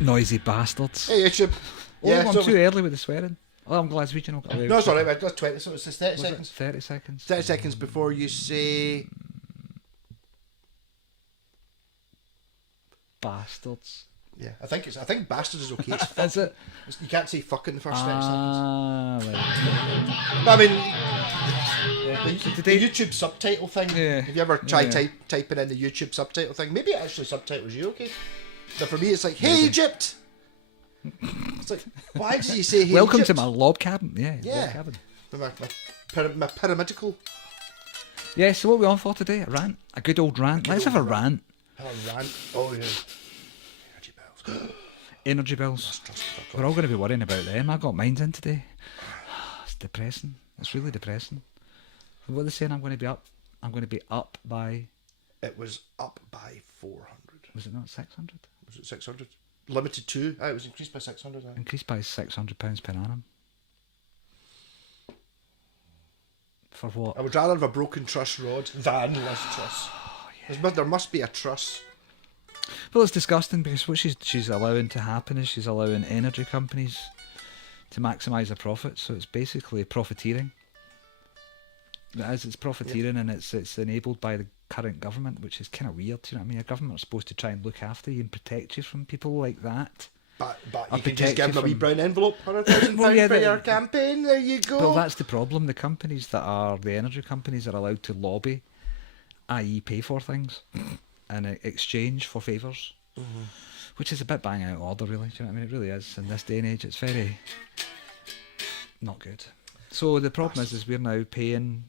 Noisy bastards. Hey, YouTube. Oh, Yeah, I'm so too early with the swearing. Oh, I'm Glaswegian. no, it's alright, that's 20, so it's just 30 seconds. 30 seconds. 30 seconds before you say... Bastards. Yeah, I think bastard is okay. It's fuck. Is it? You can't say fuck in the first 30 seconds. Right. But I mean, Did the they- YouTube subtitle thing. Yeah. Have you ever tried Yeah. typing in the YouTube subtitle thing? Maybe it actually subtitles you, okay? So for me, it's like, hey, Egypt! It's like, why did you say hey, Welcome Egypt? to my log cabin. Yeah, Yeah. log cabin. My pyramidical Yeah, so what are we on for today? A rant? A good old rant? Let's have a rant. rant. Oh, yeah. Energy bells. Energy bills. We're all going to be worrying about them. I got mine in today. It's depressing. It's really depressing. What are they saying? I'm going to be up by... It was up by 400. Was it not 600? Was it 600? Limited to? It was increased by 600. Increased by £600 per annum. For what? I would rather have a broken truss rod than less truss. There must be a truss. Well, it's disgusting because what she's allowing to happen is she's allowing energy companies to maximise their profits. So it's basically profiteering. It's profiteering, and it's enabled by the current government, which is kind of weird. You know what I mean? A government is supposed to try and look after you and protect you from people like that. But Or you can just protect give you them a wee from- brown envelope, £100,000 Well, yeah, for the- your campaign. There you go. Well, that's the problem. The companies that are the energy companies are allowed to lobby, i.e., pay for things, and exchange for favours, which is a bit bang out of order, really. Do you know what I mean? It really is. In this day and age, it's very not good. So the problem is we're now paying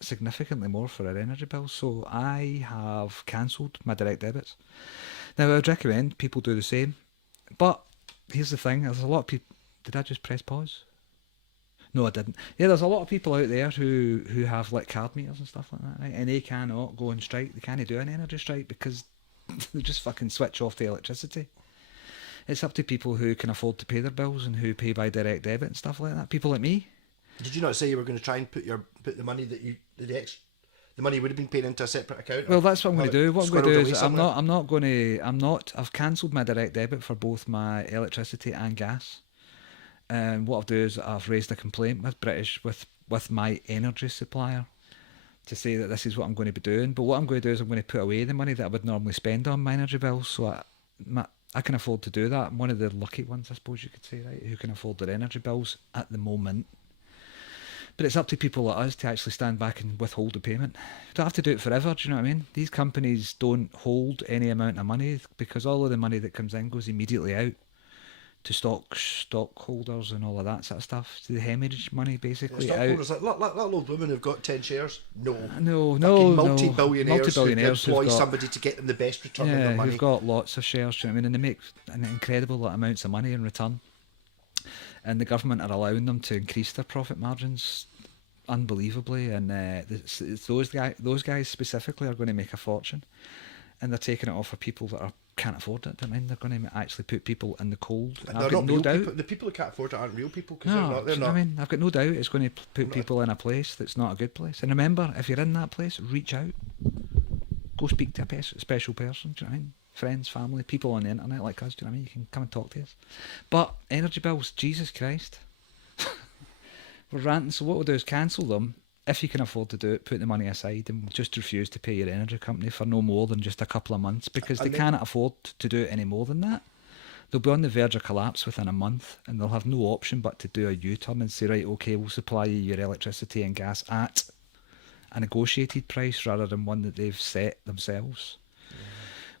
significantly more for our energy bills. So I have cancelled my direct debits. Now, I would recommend people do the same. But here's the thing, there's a lot of people... Did I just press pause? No, I didn't. Yeah, there's a lot of people out there who have like card meters and stuff like that, right? And they cannot go on strike. They can't do an energy strike because they just fucking switch off the electricity. It's up to people who can afford to pay their bills and who pay by direct debit and stuff like that. People like me. Did you not say you were going to try and put the money that you the money would have been paid into a separate account? Well, that's what I'm going to do. What I'm going to do is somewhere? I've cancelled my direct debit for both my electricity and gas. And what I'll do is I've raised a complaint with my energy supplier to say that this is what I'm going to be doing. But what I'm going to do is I'm going to put away the money that I would normally spend on my energy bills, so I can afford to do that. I'm one of the lucky ones, I suppose you could say, right, who can afford their energy bills at the moment. But it's up to people like us to actually stand back and withhold the payment. You don't have to do it forever, do you know what I mean? These companies don't hold any amount of money because all of the money that comes in goes immediately out to stockholders and all of that sort of stuff. So the hemorrhage money basically Stockholders, like that old woman who've got 10 shares? No. No, Fucking multi-billionaires who Multi-billionaires employ who've got- somebody to get them the best return on their money. who've got lots of shares, do you know what I mean? And they make incredible amounts of money in return. And the government are allowing them to increase their profit margins unbelievably, and it's those guys specifically are going to make a fortune, and they're taking it off for people that can't afford it. I mean, they're going to actually put people in the cold. And They're I've got not no real doubt. people. The people who can't afford it aren't real people because No, they're do you know not. what I mean, I've got no doubt it's going to put people in a place that's not a good place. And remember, if you're in that place, reach out, go speak to a special person. Do you know what I mean? Friends, family, people on the internet like us. Do you know what I mean? You can come and talk to us. But energy bills, Jesus Christ. We're ranting, so what we'll do is cancel them. If you can afford to do it, put the money aside and just refuse to pay your energy company for no more than just a couple of months, because they can't afford to do it any more than that. They'll be on the verge of collapse within a month, and they'll have no option but to do a U-turn and say, right, okay, we'll supply you your electricity and gas at a negotiated price rather than one that they've set themselves,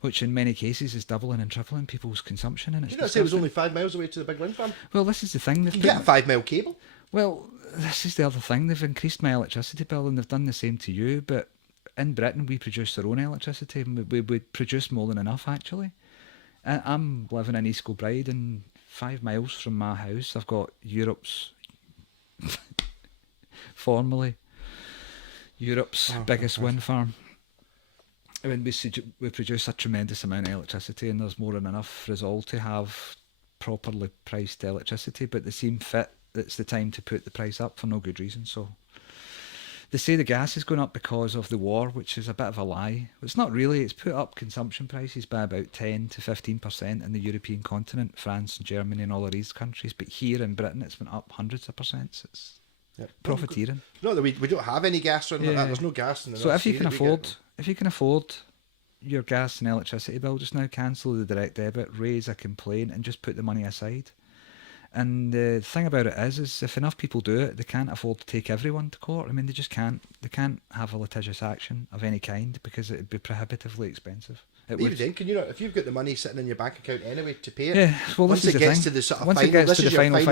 which in many cases is doubling and tripling people's consumption. And it's You know, say it was disgusting. only 5 miles away to the big wind farm. Well, this is the thing. You can get a 5-mile cable. Well, this is the other thing. They've increased my electricity bill, and they've done the same to you. But in Britain, we produce our own electricity, and we produce more than enough, actually. I'm living in East Kilbride, and 5 miles from my house, I've got Europe's, formerly Europe's biggest wind farm. I mean, we produce a tremendous amount of electricity, and there's more than enough for us all to have properly priced electricity, but they seem fit it's the time to put the price up for no good reason. So They say the gas is going up because of the war, which is a bit of a lie. It's not really. It's put up consumption prices by about 10 to 15% in the European continent, France and Germany and all of these countries. But here in Britain, it's went up hundreds of percent. So it's profiteering. No, we don't have any gas or anything like Yeah. that. There's no gas in the So North if you Sea can that we get. afford your gas and electricity bill, just now cancel the direct debit, raise a complaint, and just put the money aside. And the thing about it is if enough people do it, they can't afford to take everyone to court. I mean, they just can't. They can't have a litigious action of any kind because it would be prohibitively expensive. It Even would. then, can you not, if you've got the money sitting in your bank account anyway to pay it, Yeah, well, once this is it the gets thing. to the sort of Once it final, gets this to is the your final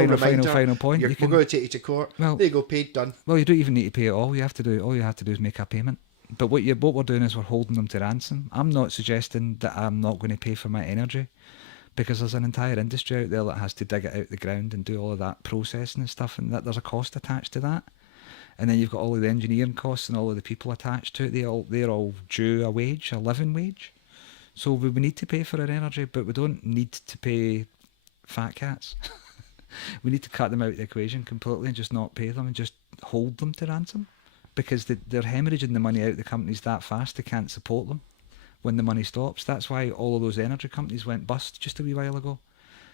point, we're going to take you to court. Well, There you go, paid, done. Well, you don't even need to pay it all. All you have to do is make a payment. But what we're doing is we're holding them to ransom. I'm not suggesting that I'm not going to pay for my energy, because there's an entire industry out there that has to dig it out the ground and do all of that processing and stuff, and that there's a cost attached to that. And then you've got all of the engineering costs and all of the people attached to it. They're all due a wage, a living wage. So we need to pay for our energy, but we don't need to pay fat cats. We need to cut them out of the equation completely and just not pay them and just hold them to ransom, because they're hemorrhaging the money out of the companies that fast they can't support them when the money stops. That's why all of those energy companies went bust just a wee while ago,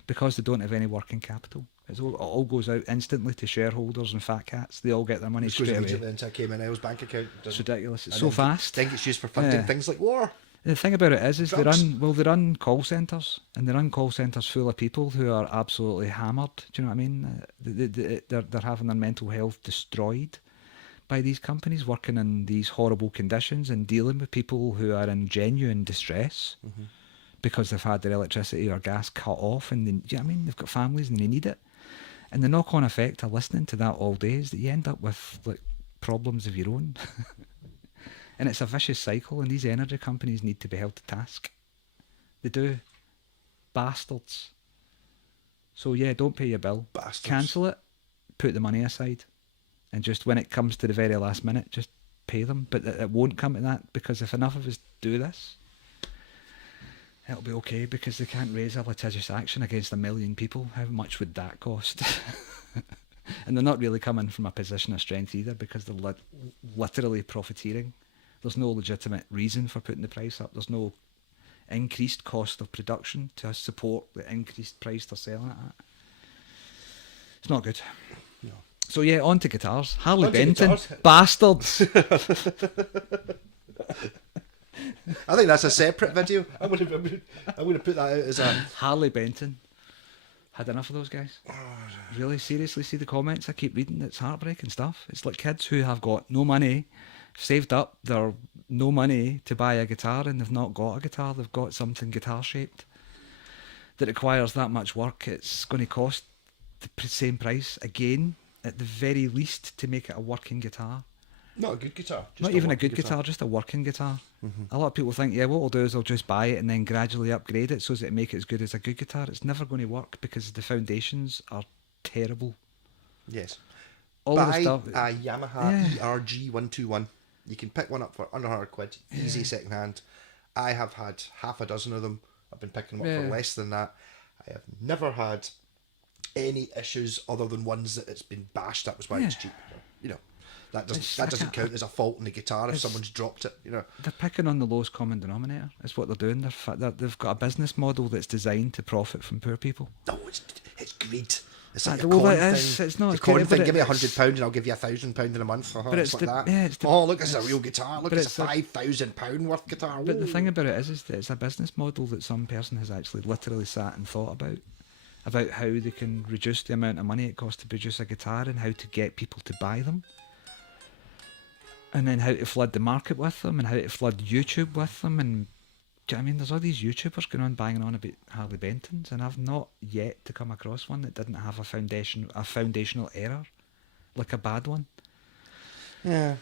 because they don't have any working capital. It all goes out instantly to shareholders and fat cats. They all get their money It goes straight immediately away. into a Cayman bank account. It's ridiculous. It's And so then fast. I think it's used for funding Yeah. things like war. The thing about it is they Drugs. run call centres, and they run call centres full of people who are absolutely hammered. Do you know what I mean? They're having their mental health destroyed by these companies, working in these horrible conditions and dealing with people who are in genuine distress because they've had their electricity or gas cut off, and do you know what I mean? They've got families and they need it. And the knock-on effect of listening to that all day is that you end up with like problems of your own. And it's a vicious cycle, and these energy companies need to be held to task. They do. Bastards. So yeah, don't pay your bill. Bastards. Cancel it, put the money aside, and just when it comes to the very last minute, just pay them. But it won't come to that, because if enough of us do this, it'll be okay, because they can't raise a litigious action against 1 million people. How much would that cost? And they're not really coming from a position of strength either, because they're literally profiteering. There's no legitimate reason for putting the price up. There's no increased cost of production to support the increased price they're selling it at. It's not good. No. So yeah, on to guitars. Harley On to Benton, guitars. bastards. I think that's a separate video. I'm going to put that out as a... Harley Benton. Had enough of those guys. Really, seriously, see the comments I keep reading. It's heartbreaking stuff. It's like kids who have got no money, saved up their no money to buy a guitar, and they've not got a guitar. They've got something guitar shaped that requires that much work. It's going to cost the same price again, at the very least, to make it a working guitar. Not a good guitar. Just Not even a working good guitar, just a working guitar. A lot of people think, yeah, what I'll do is I'll just buy it and then gradually upgrade it so as to make it as good as a good guitar. It's never going to work, because the foundations are terrible. Yes. All of Buy the stuff. a Yamaha ERG 121. You can pick one up for under £100, easy second hand. I have had half a dozen of them. I've been picking them up for less than that. I have never had any issues other than ones that it's been bashed. That was why it's cheap. You know, that doesn't count as a fault in the guitar if someone's dropped it. You know, They're picking on the lowest common denominator. Is what they're doing. They've got a business model that's designed to profit from poor people. no, it's greed. It's like a Well, con it thing. is. It's not. The It's con great, thing. but Give me it's- £100 and I'll give you £1,000 in a month. But it's like the- that. yeah, it's the- oh, look, this is a it's- real guitar. Look, but it's a it's £5,000 worth guitar. But the Ooh. thing about it is that it's a business model that some person has actually literally sat and thought about how they can reduce the amount of money it costs to produce a guitar, and how to get people to buy them, and then how to flood the market with them, and how to flood YouTube with them. And do you know what I mean? There's all these YouTubers going on banging on about Harley Bentons, and I've not yet to come across one that didn't have a foundational error, like a bad one. Yeah.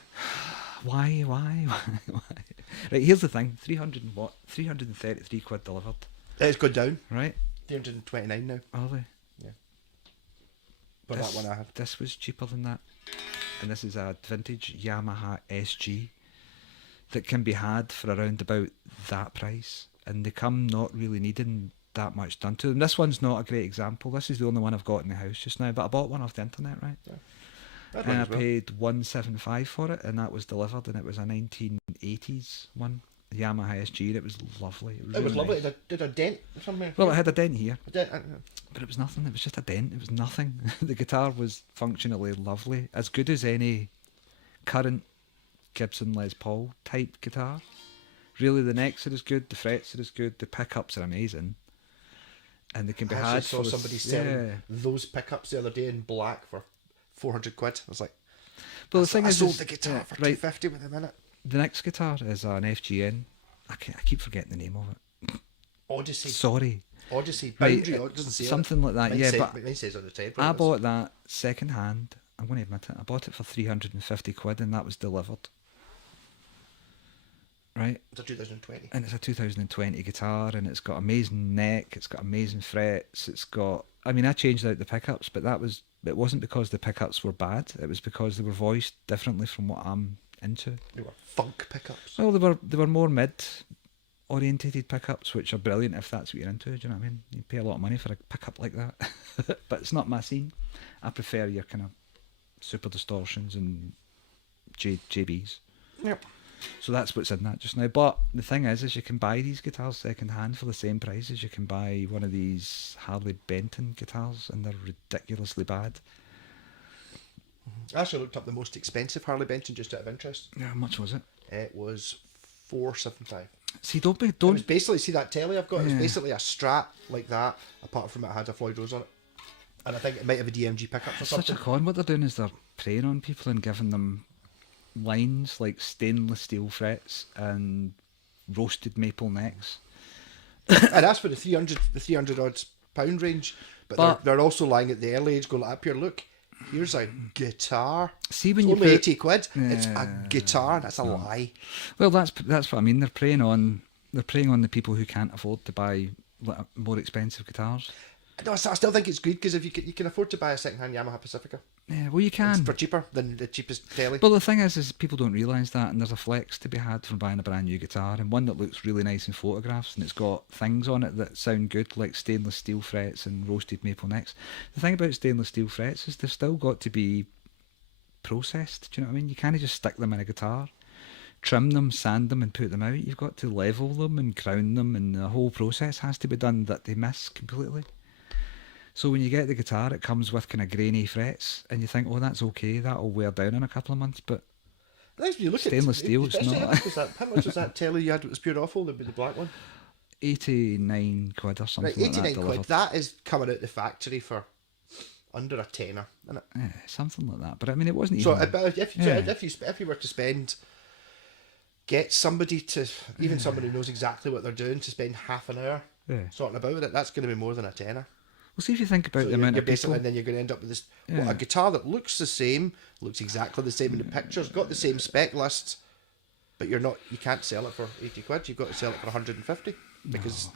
Why? Right, here's the thing: 333 quid delivered. It's gone down. Right? 329 now. Are they? But that one I had. This was cheaper than that, and this is a vintage Yamaha SG that can be had for around about that price, and they come not really needing that much done to them. This one's not a great example. This is the only one I've got in the house just now, but I bought one off the internet, right? Yeah. That And one I as well. paid 175 for it, and that was delivered, and it was a 1980s one, Yamaha SG, and it was lovely. It was, It was really lovely. nice. Did a dent or something? Well, it had a dent here, A dent. but it was nothing. It was just a dent. It was nothing. The guitar was functionally lovely, as good as any current Gibson Les Paul type guitar. Really, the necks are as good, the frets are as good, the pickups are amazing, and they can be I had. actually saw somebody selling those pickups the other day in black for 400 quid. I was like, Well, the I thing sold is, the guitar for right, 250 with a minute. the next guitar is an FGN. I keep forgetting the name of it. Odyssey. Sorry. Odyssey. Right, Boundary. It doesn't say something like that. Yeah, but mine says on the tab. I bought that second hand. I'm going to admit it. I bought it for 350 quid, and that was delivered. Right? It's a 2020. And it's a 2020 guitar, and it's got amazing neck, it's got amazing frets, it's got... I mean, I changed out the pickups, but it wasn't because the pickups were bad, it was because they were voiced differently from what I'm into. They were funk pickups. Well, they were more mid-orientated pickups, which are brilliant if that's what you're into, do you know what I mean? You pay a lot of money for a pickup like that. But it's not my scene. I prefer your kind of super distortions and JBs. Yep. So that's what's in that just now. But the thing is you can buy these guitars second hand for the same price as you can buy one of these Harley Benton guitars, and they're ridiculously bad. I actually looked up the most expensive Harley Benton just out of interest. Yeah, how much was it? It was $475. See, It was don't. basically, see that telly I've got? It was Yeah. basically a Strat like that, apart from it had a Floyd Rose on it. And I think it might have a DMG pickup or It's such something. a con. What they're doing is they're preying on people and giving them lines like stainless steel frets and roasted maple necks. And that's for the 300 odd pound range. But they're also lying at the early age going, up here, look, here's a guitar. See, when It's you only put 80 quid. It's a guitar. That's a lie. Well, that's what I mean. They're preying on the people who can't afford to buy more expensive guitars. No, I still think it's good because if you can afford to buy a second-hand Yamaha Pacifica, Yeah, well, you it's can. for cheaper than the cheapest telly. Well, the thing is people don't realise that, and there's a flex to be had from buying a brand new guitar, and one that looks really nice in photographs, and it's got things on it that sound good, like stainless steel frets and roasted maple necks. The thing about stainless steel frets is they've still got to be processed. Do you know what I mean? You can't just stick them in a guitar, trim them, sand them, and put them out. You've got to level them and crown them, and the whole process has to be done that they miss completely. So when you get the guitar, it comes with kind of grainy frets, and you think, oh, that's okay, that'll wear down in a couple of months, but Nice when you look stainless at steel, it's especially not. How much was that telly you had? It was pure awful. The black one. 89 quid or something Right, like that 89 quid. delivered. That is coming out the factory for under a tenner, isn't it? Yeah, something like that. But I mean, it wasn't So even... if you were to spend, get somebody to, even somebody who knows exactly what they're doing, to spend half an hour Yeah. sorting about it, that's going to be more than a tenner. Well, see if you think about So the amount you're of people... basically, and then you're going to end up with this Yeah. a guitar that looks the same, looks exactly the same in the pictures, got the same spec list, but you can't sell it for 80 quid. You've got to sell it for 150 because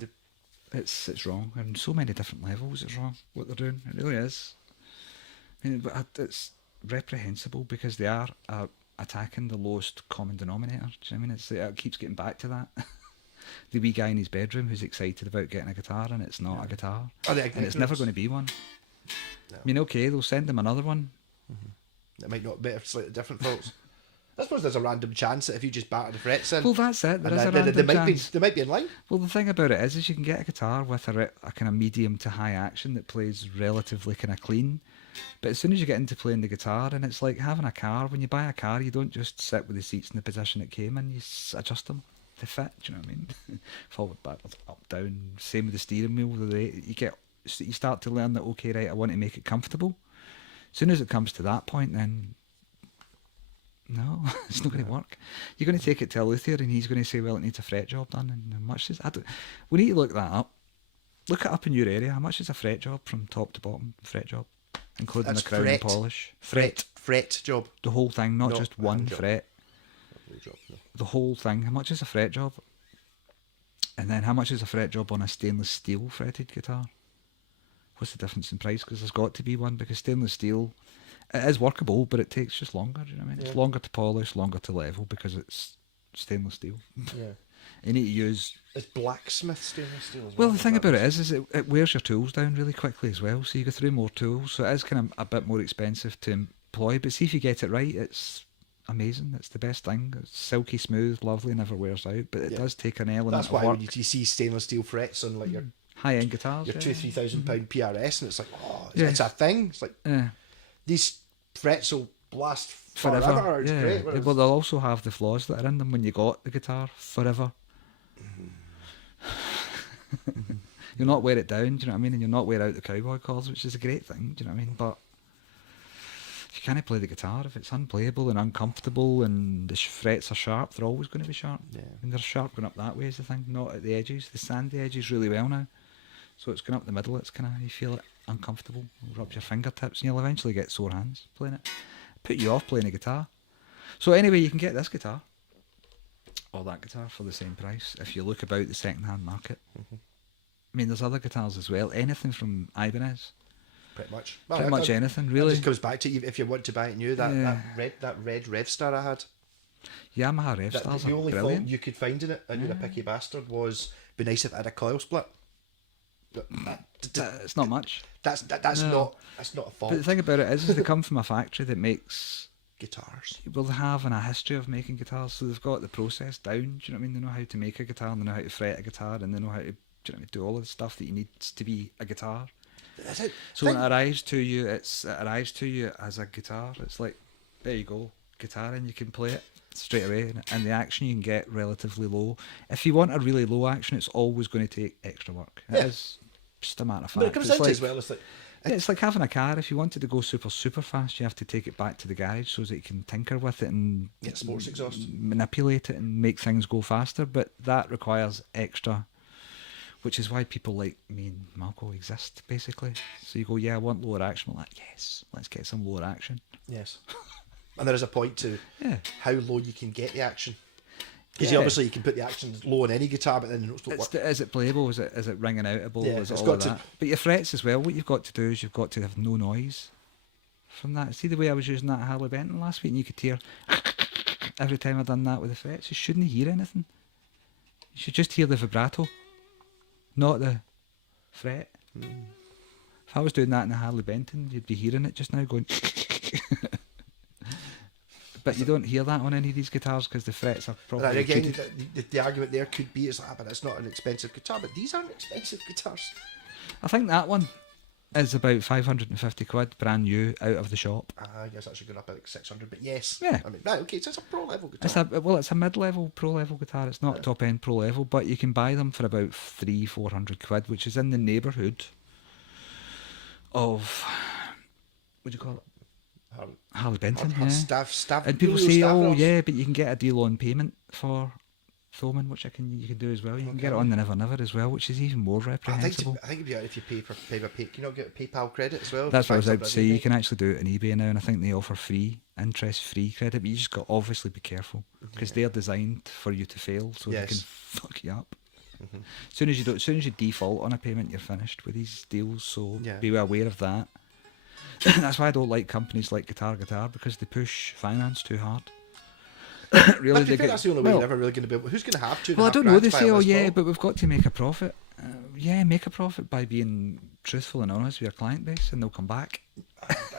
It's wrong. On so many different levels, it's wrong what they're doing. It really is. I mean, but it's reprehensible because they are attacking the lowest common denominator. Do you know what I mean? It keeps getting back to that. The wee guy in his bedroom who's excited about getting a guitar, and it's not a guitar. And it's never going to be one. No. I mean, okay, they'll send him another one. It might not be slightly different faults. I suppose there's a random chance that if you just batter the frets in, Well, that's it. There is a and random chance. they might be in line. Well, the thing about it is you can get a guitar with a kind of medium to high action that plays relatively kind of clean. But as soon as you get into playing the guitar, and it's like having a car. When you buy a car, you don't just sit with the seats in the position it came in. You adjust them to fit. Do you know what I mean? Forward, backward, up, down. Same with the steering wheel. You start to learn that, okay, right, I want to make it comfortable. As soon as it comes to that point, then no, it's not going to work. You're going to take it to a luthier, and he's going to say, well, it needs a fret job done, and how much is... We need to look that up. Look it up in your area. How much is a fret job from top to bottom? Fret job, including That's the crown and polish. Fret job. The whole thing, not No, just one job. fret. Job, no. The whole thing. How much is a fret job? And then how much is a fret job on a stainless steel fretted guitar? What's the difference in price? Because there's got to be one, because stainless steel, it is workable, but it takes just longer. Do you know what I mean? It's longer to polish, longer to level, because it's stainless steel. Yeah. You need to use... It's blacksmith stainless steel as Well, the thing about it is it wears your tools down really quickly as well, so you go through more tools, so it is kind of a bit more expensive to ploy, but see if you get it right, it's amazing. It's the best thing. It's silky smooth, lovely, never wears out, but it does take an element That's of why work. when you see stainless steel frets on like your High-end guitars, your £2,000-3,000 PRS, and it's like, oh, Yeah. it's a thing. It's like these frets will last forever. It's great. Whereas- Well, they'll also have the flaws that are in them when you got the guitar forever. You'll not wear it down, do you know what I mean? And you'll not wear out the cowboy chords, which is a great thing, do you know what I mean? But if you can't play the guitar, if it's unplayable and uncomfortable and the frets are sharp, they're always going to be sharp. Yeah. And they're sharp going up that way is the thing, not at the edges. They sand the edges really well now. So it's going up the middle, it's kind of, you feel it uncomfortable. It'll rub your fingertips and you'll eventually get sore hands playing it. Put you off playing a guitar. So anyway, you can get this guitar or that guitar for the same price if you look about the second-hand market. I mean, there's other guitars as well. Anything from Ibanez. Pretty much. Pretty much anything, It really. just comes back to if you want to buy it new. That red Revstar I had. Yamaha Revstars The are only brilliant. fault you could find in it, and you're a picky bastard, was be nice if it had a coil split. It's not much. That's No. not a fault. But the thing about it is they come from a factory that makes... Guitars. Well, they have a history of making guitars, so they've got the process down. Do you know what I mean? They know how to make a guitar, and they know how to fret a guitar, and they know how to do all of the stuff that you need to be a guitar. That's it. So when it arrives to you, it arrives to you as a guitar. It's like, there you go, guitar, and you can play it straight away. And the action you can get relatively low. If you want a really low action, it's always going to take extra work. It is just a matter of fact. But it comes down to as well, it's like... It's like having a car. If you wanted to go super, super fast, you have to take it back to the garage so that you can tinker with it and Get sports exhaust. manipulate it and make things go faster. But that requires extra, which is why people like me and Malco exist, basically. So you go, yeah, I want lower action. We're like, yes, let's get some lower action. Yes. And there is a point to how low you can get the action. Because obviously you can put the action low on any guitar, but then the notes don't work. Is it playable? Is it ringing outable? Yeah, is it it's all got of to- that? But your frets as well, what you've got to do is you've got to have no noise from that. See the way I was using that Harley Benton last week, and you could hear every time I done that with the frets. You shouldn't hear anything. You should just hear the vibrato, not the fret. If I was doing that in a Harley Benton, you'd be hearing it just now going. But you don't hear that on any of these guitars because the frets are probably... Right, again, treated- the argument there could be, it's like, but it's not an expensive guitar, but these aren't expensive guitars. I think that one is about 550 quid, brand new, out of the shop. I guess that should go up at like 600, but yes. Yeah. I mean, right, okay, so it's a pro level guitar. It's a mid-level, pro-level guitar. It's not top-end pro-level, but you can buy them for about 300-400 quid, which is in the neighbourhood of... What do you call it? Harley Benton, yeah. Staff, And people Julio say, oh Stavros. yeah, but you can get a deal on payment for Thoman, which you can do as well. You can get it on the Never Never as well, which is even more reprehensible. I think it'd be alright if you pay by pay. Can you not get PayPal credit as well? That's what I was about to say. You EBay? can actually do it on eBay now, and I think they offer interest-free credit, but you just got to obviously be careful because they're designed for you to fail, so they can fuck you up. As soon as you default on a payment, you're finished with these deals. So be aware of that. That's why I don't like companies like Guitar because they push finance too hard. Really, But that's the only way you're ever really going to be able... Who's going to have to? Well, I don't know. They say, oh yeah, but we've got to make a profit. Make a profit by being truthful and honest with your client base, and they'll come back.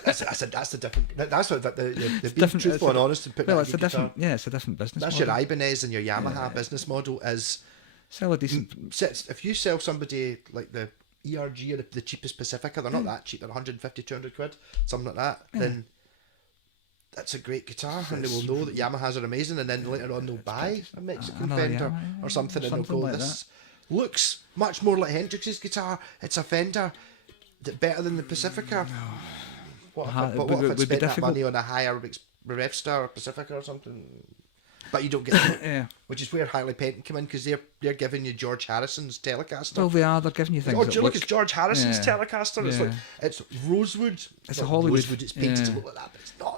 That's the different... That's what the being different- truthful and honest and putting Well, out it's a a guitar. different, it's a different business. That's model. your Ibanez and your Yamaha business model is... Sell a decent. If you sell somebody like the ERG or the cheapest Pacifica, they're not that cheap, they're 150, 200 quid, something like that, then that's a great guitar, and they will know that Yamahas are amazing, and then later on they'll buy a Mexican another Fender Yamaha, or something, and they'll something go, like this looks much more like Hendrix's guitar, it's a Fender, better than the Pacifica. What if It I would be spent that difficult. money on a higher Revstar or Pacifica or something? But you don't get it. Which is where Harley Benton come in, because they're giving you George Harrison's Telecaster. Well, they are. They're giving you things. Oh, that look, look, it's George Harrison's Yeah. Telecaster. It's Yeah. like it's rosewood. It's not a Hollywood- rosewood. It's painted to yeah. look like that, but it's not.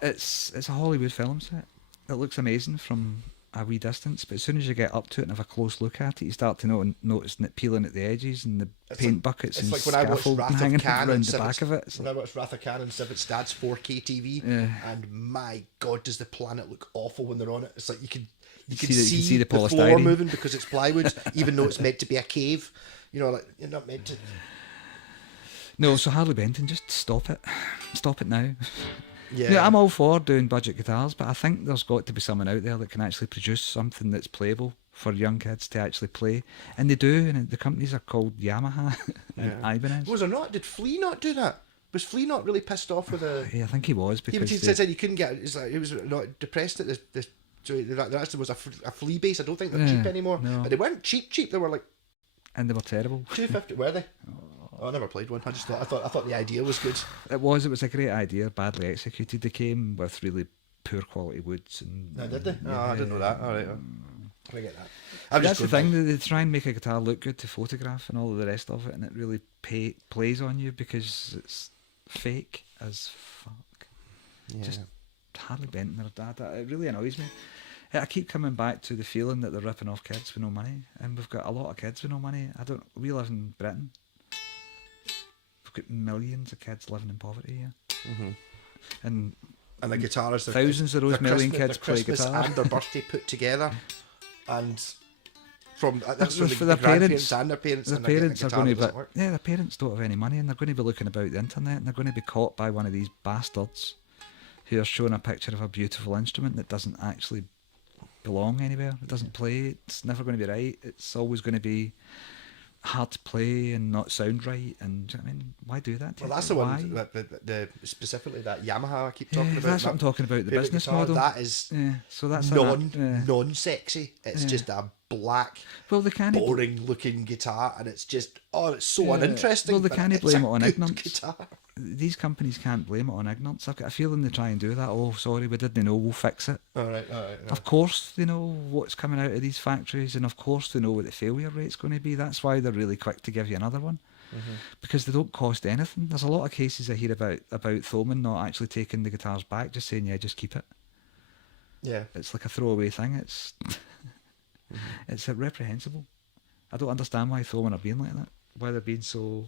It's a Hollywood film set. It looks amazing from a wee distance, but as soon as you get up to it and have a close look at it, you start to notice it peeling at the edges and the paint buckets It's and like when I watched scaffolding Wrath hanging of Khan around and the back of it. It's When I watched Wrath of Khan and Civet's dad's 4K TV, and my God, does the planet look awful when they're on it? It's like you can see the floor polystyrene. moving because it's plywood, even though it's meant to be a cave. You know, like you're not meant to. No, so Harley Benton, just stop it. Stop it now. Yeah. I'm all for doing budget guitars, but I think there's got to be someone out there that can actually produce something that's playable for young kids to actually play, and they do. And the companies are called Yamaha and Ibanez. Was there not? Did Flea not do that? Was Flea not really pissed off with the? Yeah, I think he was because He said he couldn't get. It's like he was not depressed at this. So there actually was a Flea bass. I don't think they're cheap anymore. No. But they weren't cheap. They were like and they were terrible. $250. Were they? Oh, I never played one. I thought the idea was good. It was a great idea, badly executed. They came with really poor quality woods and. No, did they? Oh, I didn't know that. All right. I get that. That's the thing. They try and make a guitar look good to photograph and all of the rest of it, and it really plays on you because it's fake as fuck. Yeah. Just hardly bent in their dad. It really annoys me. I keep coming back to the feeling that they're ripping off kids with no money, and we've got a lot of kids with no money. We live in Britain. We've got millions of kids living in poverty here, and the guitarists, thousands of those million kids play Christmas guitar and their birthday put together, and that's for from their the grandparents parents and their parents. Their and they're getting a parents are guitar going that to doesn't work. their parents don't have any money, and they're going to be looking about the internet, and they're going to be caught by one of these bastards who are showing a picture of a beautiful instrument that doesn't actually belong anywhere. It doesn't play. It's never going to be right. It's always going to be hard to play and not sound right. And I mean, why do that? Well, that's the one that specifically that Yamaha I keep talking about. That's what I'm talking about. The business guitar, model. That is so that's non-sexy. It's just a black, boring looking guitar, and it's just it's so uninteresting. Well, they can't blame it on ignorance. Guitar. These companies can't blame it on ignorance. I've got a feeling they try and do that. Oh, sorry, we didn't know. We'll fix it. All right. Of course, they know what's coming out of these factories, and of course, they know what the failure rate's going to be. That's why they're really quick to give you another one, because they don't cost anything. There's a lot of cases I hear about Thomann not actually taking the guitars back, just saying, "Yeah, just keep it." Yeah, it's like a throwaway thing. It's it's reprehensible. I don't understand why Thomann are being like that. Why they're being so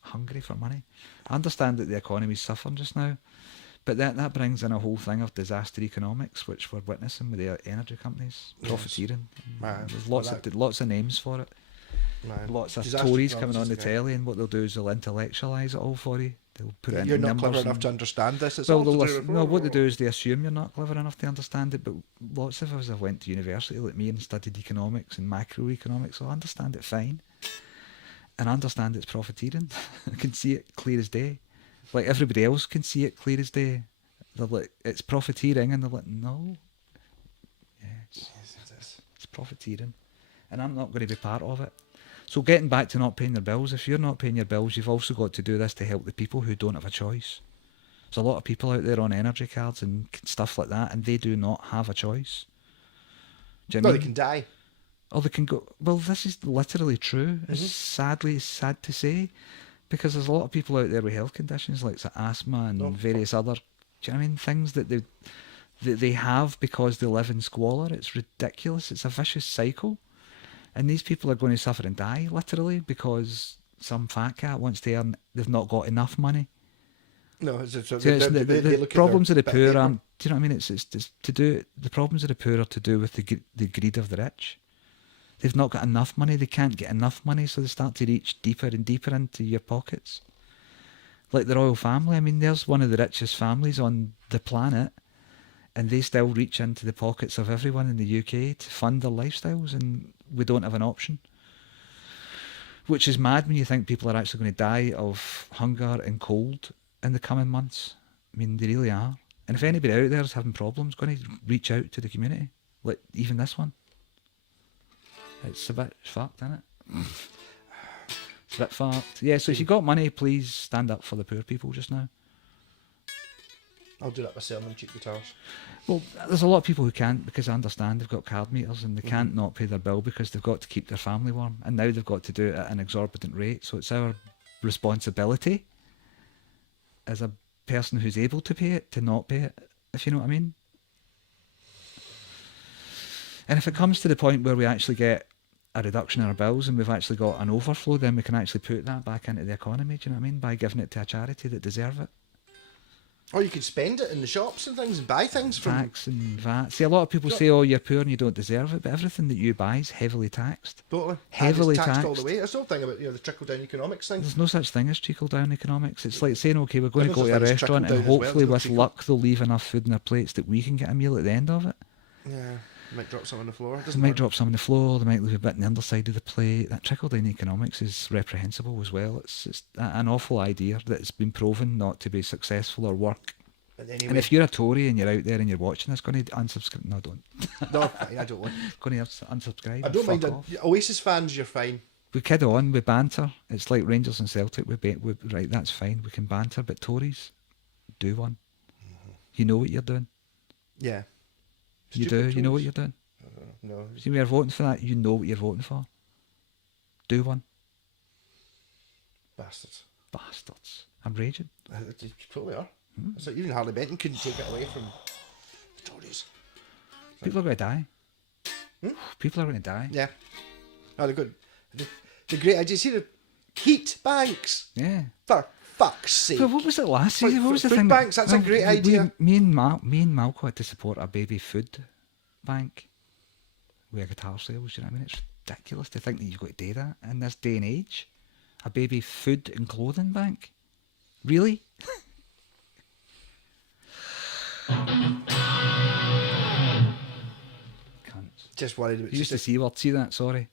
hungry for money. I understand that the economy's suffering just now, but that brings in a whole thing of disaster economics, which we're witnessing with the energy companies profiteering. There's lots of names for it. Lots of Disaster Tories coming on the telly, and what they'll do is they'll intellectualise it all for you. They'll put it in You're not numbers clever enough to understand this. It's well, what they do is they assume you're not clever enough to understand it. But lots of us have went to university like me and studied economics and macroeconomics, so I understand it fine. And I understand it's profiteering. I can see it clear as day. Like everybody else can see it clear as day. They're like, it's profiteering, and they're like, no. Yes, it is. It's profiteering. And I'm not going to be part of it. So getting back to not paying your bills, if you're not paying your bills, you've also got to do this to help the people who don't have a choice. There's a lot of people out there on energy cards and stuff like that, and they do not have a choice. Do you know what I mean? They can die. Or they can go, well, this is literally true. It's sad to say, because there's a lot of people out there with health conditions like asthma and various other, do you know what I mean, things that they have because they live in squalor. It's ridiculous. It's a vicious cycle. And these people are going to suffer and die, literally, because some fat cat wants to earn, they've not got enough money. No, the problems of the poor aren't, do you know what I mean? It's to do, the problems of the poor are to do with the greed of the rich. They've not got enough money, they can't get enough money, so they start to reach deeper and deeper into your pockets. Like the royal family, I mean, there's one of the richest families on the planet, and they still reach into the pockets of everyone in the UK to fund their lifestyles, and we don't have an option. Which is mad when you think people are actually going to die of hunger and cold in the coming months. I mean, they really are. And if anybody out there is having problems, going to reach out to the community, like even this one. It's a bit fucked, isn't it? It's a bit fucked. Yeah, so if you got money, please stand up for the poor people just now. I'll do that by selling them cheap guitars. Well, there's a lot of people who can't, because I understand they've got card meters and they can't not pay their bill because they've got to keep their family warm. And now they've got to do it at an exorbitant rate. So it's our responsibility as a person who's able to pay it to not pay it, if you know what I mean. And if it comes to the point where we actually get a reduction in our bills and we've actually got an overflow, then we can actually put that back into the economy, do you know what I mean? By giving it to a charity that deserve it. Or you could spend it in the shops and things and buy things from. Tax and VAT. See, a lot of people say, "Oh, you're poor and you don't deserve it," but everything that you buy is heavily taxed. Totally. Heavily and it's taxed all taxed. the way. It's the whole thing about the trickle down economics thing. There's no such thing as trickle down economics. It's like saying, "Okay, we're going to There's go no to a such thing as restaurant and trickle-down as well, hopefully, there's no with trickle. luck, they'll leave enough food in our plates that we can get a meal at the end of it." Yeah, you might drop some on the floor. It They doesn't might matter. drop some on the floor. They might leave a bit on the underside of the plate. That trickle down economics is reprehensible as well. It's an awful idea that's been proven not to be successful or work. But anyway, And if you're a Tory and you're out there and you're watching this, going to unsubscribe. No, don't. no, fine, I don't want. Going to unsubscribe. I don't mind. Fuck off. Oasis fans, you're fine. We kid on, we banter. It's like Rangers and Celtic. Right, that's fine. We can banter, but Tories, do one. You know what you're doing. Yeah. You Stupid do. You know what Tories. you're doing. No. See, we are voting for that. You know what you're voting for. Do one. Bastards. Bastards. I'm raging. You probably are. It's like even Harley Benton couldn't take it away from the Tories. People are going to die. People are going to die. Yeah. Oh, they're good. The great idea. See the heat banks. Yeah. For fuck's sake. But what was it last For- season? What was for the food thing? banks, that's a great idea. Me and Malco had to support a baby food bank with guitar sales. You know what I mean? It's ridiculous to think that you've got to do that in this day and age. A baby food and clothing bank. Really? Cunts. Just worried about You used the C word. See that? Sorry.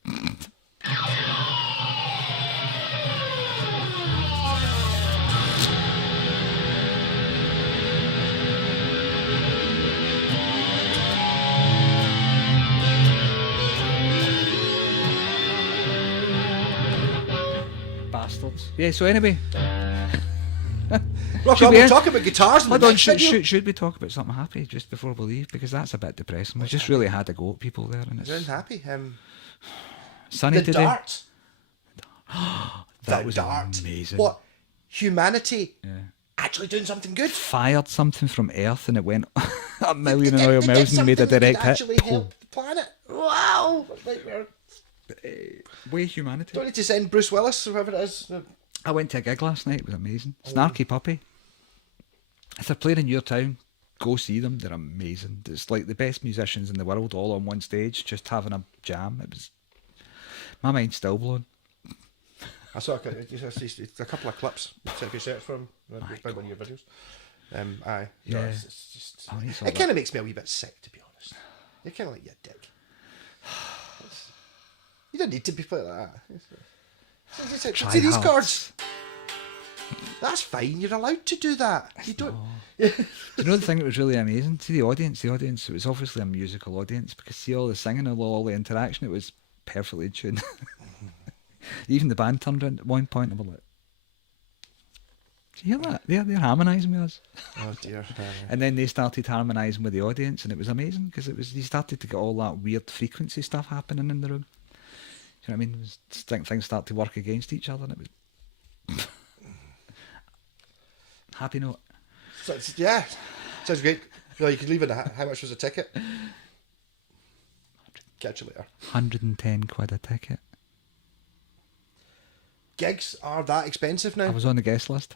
Bastards. Yeah, so anyway. Rock Should on, we we'll end- talk about guitars in the Hold on, next video. should we talk about something happy just before we leave? Because that's a bit depressing. We've just really had a go at people there, and I'm it's happy. sunny The today. dart. That The was dart. amazing. What? Humanity Yeah. actually doing something good. Fired something from Earth and it went a million and oil miles and made a something that direct could actually hit. help the planet. Wow. Like we're Way humanity. don't need to send Bruce Willis or whoever it is. I went to a gig last night. It was amazing. Oh. Snarky Puppy. If they're playing in your town, go see them. They're amazing. It's like the best musicians in the world all on one stage, just having a jam. It was. My mind's still blown. I saw a couple of clips. If you search for them, by one of your videos. Aye. No, Yeah. it's just, I need some it of kind of makes me a wee bit sick, to be honest. You're kind of like, you dick. You don't need to be like that. Try See these hard. cards? That's fine. You're allowed to do that. You don't. Do you know the thing that was really amazing? See the audience, it was obviously a musical audience because see all the singing and all the interaction, it was perfectly in tune. Even the band turned around at one point and were like, do you hear that? They're harmonising with us. Oh dear. And then they started harmonising with the audience and it was amazing because you started to get all that weird frequency stuff happening in the room. Do you know what I mean? It was, things start to work against each other and it was... Happy note. So yeah, sounds great. No, you can leave it. How much was a ticket? Catch you later. 110 quid a ticket. Gigs are that expensive now? I was on the guest list.